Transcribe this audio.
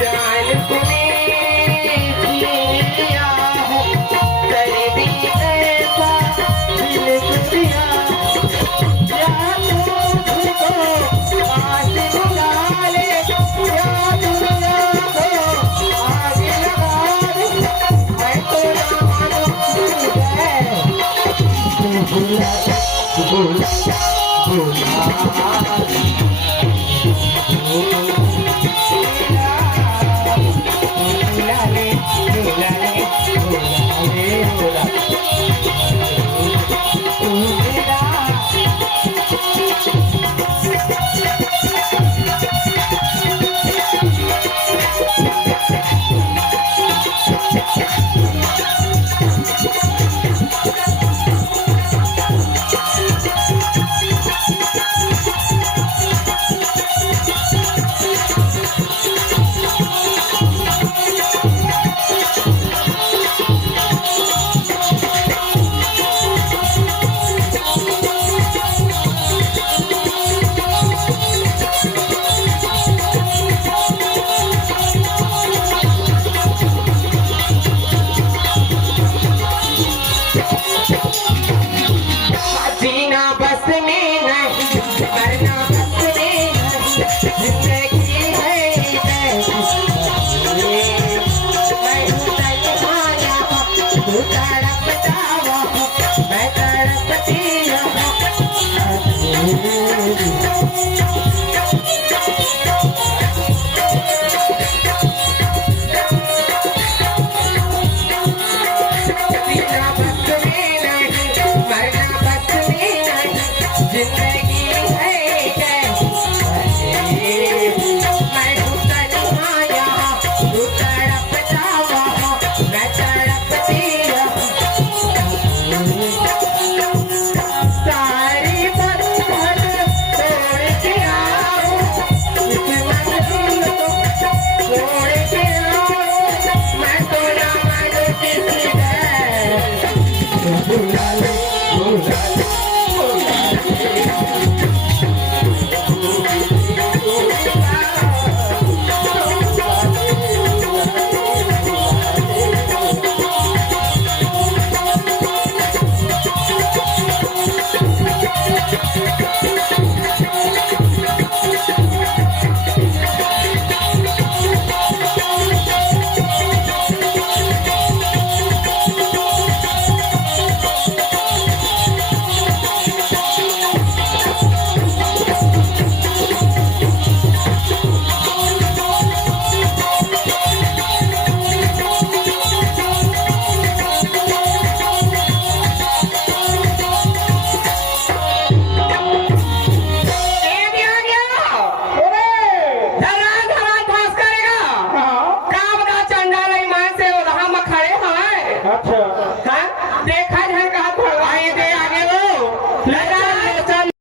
जान तूने दिया है तेरे भी ऐसा दिल दिया या तुझको पास बुला ले या दुनिया को आगे लगा दे मैं तो ना मानो भूला भूला जीना बस में नहीं मरना बस में नहीं जिंदगी है मैं तन्हाया तू तड़पता मैं तड़पती